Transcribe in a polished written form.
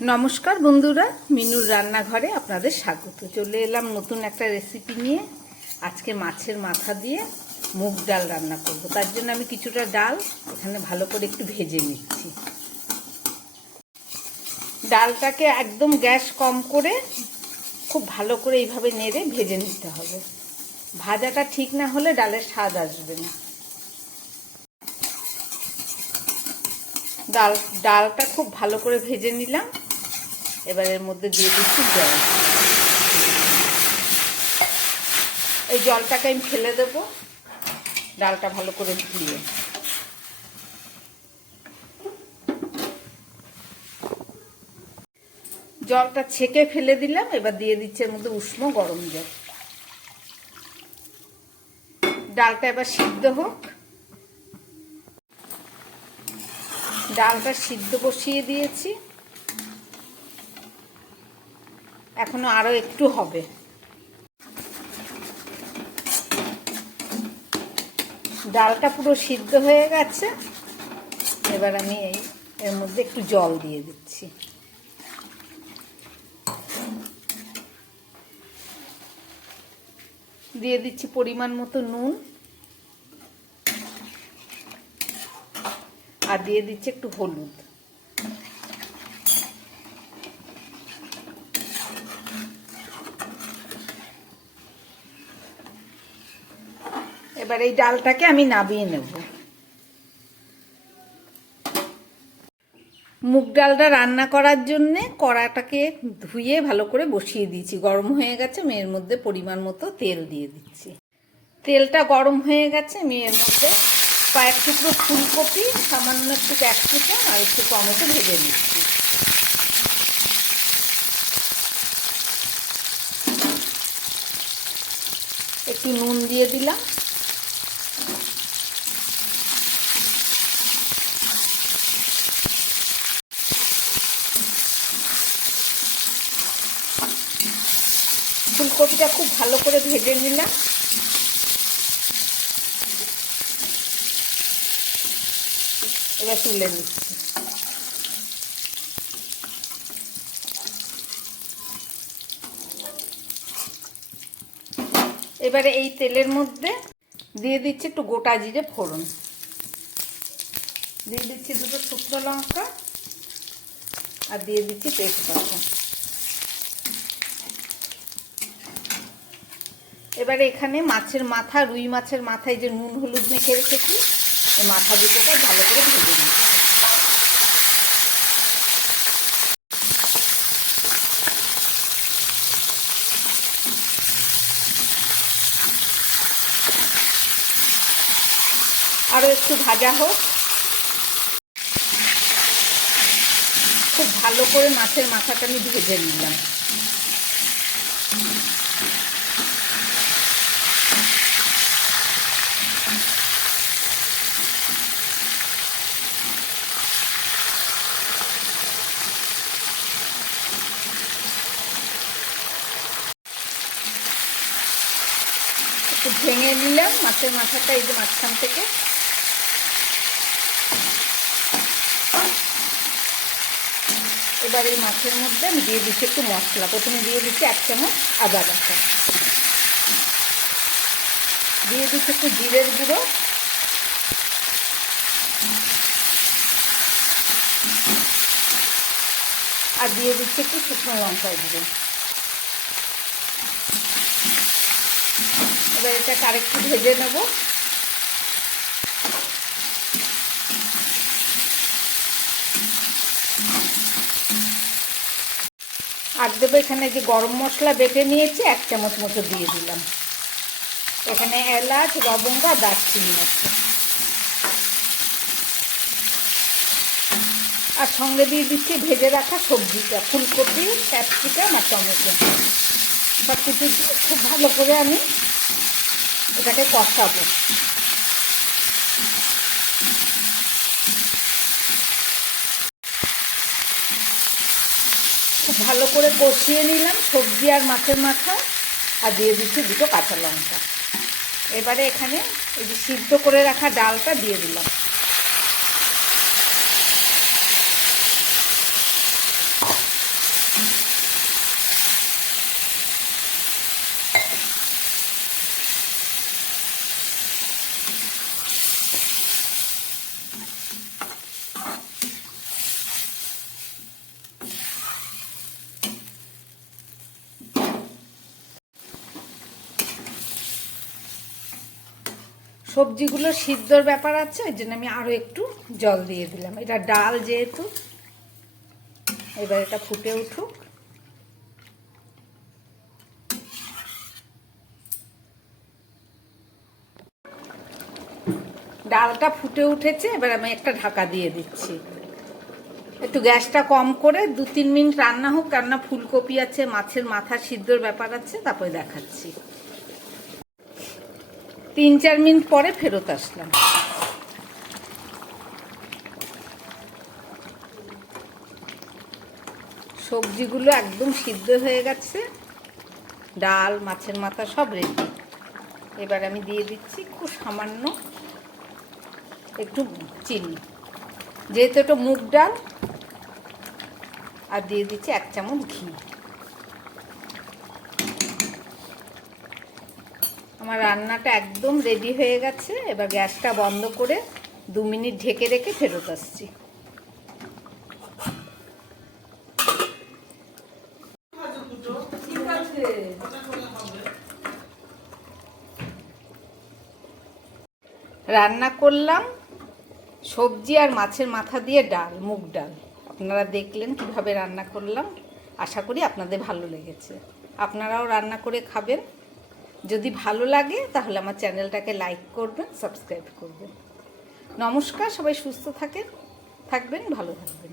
নমস্কার বন্ধুরা, মিনুর রান্নাঘরে আপনাদের স্বাগত। চলে এলাম নতুন একটা রেসিপি নিয়ে। আজকে মাছের মাথা দিয়ে মুগ ডাল রান্না করব। তার জন্য আমি কিছুটা ডাল এখানে ভালো করে একটু ভেজে নিচ্ছি। ডালটাকে একদম গ্যাস কম করে খুব ভালো করে এইভাবে নেড়ে ভেজে নিতে হবে। ভাজাটা ঠিক না হলে ডালের স্বাদ আসবে না। ডালটা খুব ভালো করে ভেজে নিলাম। এবার এর মধ্যে দিয়ে দিচ্ছি জল। এই জলটাকে আমি ফেলে দেব ডালটা ভালো করে ধুয়ে। জলটা ছেঁকে ফেলে দিলাম। এবার দিয়ে দিচ্ছি এর মধ্যে উষ্ণ গরম জল। ডালটা এবার সিদ্ধ হোক। ডালটা সিদ্ধ বসিয়ে দিয়েছি, এখনো আরো একটু হবে। ডালটা পুরো সিদ্ধ হয়ে গেছে। এবার আমি এর মধ্যে একটু জল দিয়ে দিচ্ছি। দিয়ে দিচ্ছি পরিমাণ মতো নুন, আর দিয়ে দিচ্ছি একটু হলুদ। এবার এই ডালটাকে আমি নামিয়ে নেব। মুগ ডালটা রান্না করার জন্যে কড়াটাকে ধুয়ে ভালো করে বসিয়ে দিয়েছি। গরম হয়ে গেছে, আমি এর মধ্যে পরিমাণ মতো তেল দিয়ে দিচ্ছি। তেলটা গরম হয়ে গেছে, আমি এর মধ্যে কয়েক টুকরো ফুলকপি, সামান্য একটু ক্যাপসিকাম আর একটু টমেটো ভেজে নিচ্ছি। একটু নুন দিয়ে দিলাম। ফুলকপিটা খুব ভালো করে ভেজে নিলাম। এবার তুলে নিচ্ছি। এবারে এই তেলের মধ্যে দিয়ে দিচ্ছি একটু গোটা জিরে ফোড়ন, দিয়ে দিচ্ছি দুটো শুকনো লঙ্কা, আর দিয়ে দিচ্ছি তেজপাতা। এবারে এখানে মাছের মাথা, রুই মাছের মাথায় যে নুন হলুদ মেখে রেখেছি, এই মাথা দুটোকে ভালো করে ভেজে নিচ্ছি। আরো একটু ভাজা হোক। খুব ভালো করে মাছের মাথাটা আমি ভেজে নিলাম। একটু ভেঙে নিলাম মাছের মাথাটা, এই যে মাঝখান থেকে। এবার এই মাছের মধ্যে আমি দিয়ে দিচ্ছি একটু মশলা। প্রথমে দিয়ে দিচ্ছি 1 চামচ আদা বাটা, দিয়ে দিচ্ছি একটু জিরের গুঁড়ো, আর দিয়ে দিচ্ছি একটু শুকনো লঙ্কার গুঁড়ো। এবার এটাকে আরেকটু ভেজে নেব। আর দেবো এখানে যে গরম মশলা বেটে নিয়েছি, 1 চামচ মতো দিয়ে দিলাম। এখানে এলাচ, লবঙ্গ আর দারচিনি আছে। আর সঙ্গে দিয়ে দিচ্ছি ভেজে রাখা সবজিটা, ফুলকপি, ক্যাপসিকাম আর টমেটো। সব কিছু খুব ভালো করে আমি এটাকে কষাবো। খুব ভালো করে কষিয়ে নিলাম সবজি আর মাছের মাথা, আর দিয়ে দিচ্ছি দুটো কাঁচা লঙ্কা। এবারে এখানে এই যে সিদ্ধ করে রাখা ডালটা দিয়ে দিলাম। সবজিগুলো সিদ্ধর ব্যাপার আছে, ওই জন্য আমি আরও একটু জল দিয়ে দিলাম। এটা ডাল যেহেতু, এবার এটা ফুটে উঠুক। ডালটা ফুটে উঠেছে, এবার আমি একটা ঢাকা দিয়ে দিচ্ছি। একটু গ্যাসটা কম করে 2-3 মিনিট রান্না হোক, কেননা ফুলকপি আছে, মাছের মাথা সিদ্ধর ব্যাপার আছে, তারপরে দেখাচ্ছি। 3-4 মিনিট পরে ফেরত আসলাম। সবজিগুলো একদম সিদ্ধ হয়ে গেছে, ডাল, মাছের মাথা সব রেডি। এবার আমি দিয়ে দিচ্ছি খুব সামান্য একটু চিনি, যেহেতু এটা মুগ ডাল, আর দিয়ে দিচ্ছি 1 চামচ ঘি। আমার রান্নাটা একদম রেডি হয়ে গেছে। এবার গ্যাসটা বন্ধ করে 2 মিনিট ঢেকে রেখে ফেরত আসছি। রান্না করলাম সবজি আর মাছের মাথা দিয়ে ডাল, মুগ ডাল। আপনারা দেখলেন কিভাবে রান্না করলাম। আশা করি আপনাদের ভালো লেগেছে। আপনারাও রান্না করে খাবেন। যদি ভালো লাগে তাহলে আমার চ্যানেলটাকে লাইক করবেন, সাবস্ক্রাইব করবেন। নমস্কার, সবাই সুস্থ থাকবেন, ভালো থাকবেন।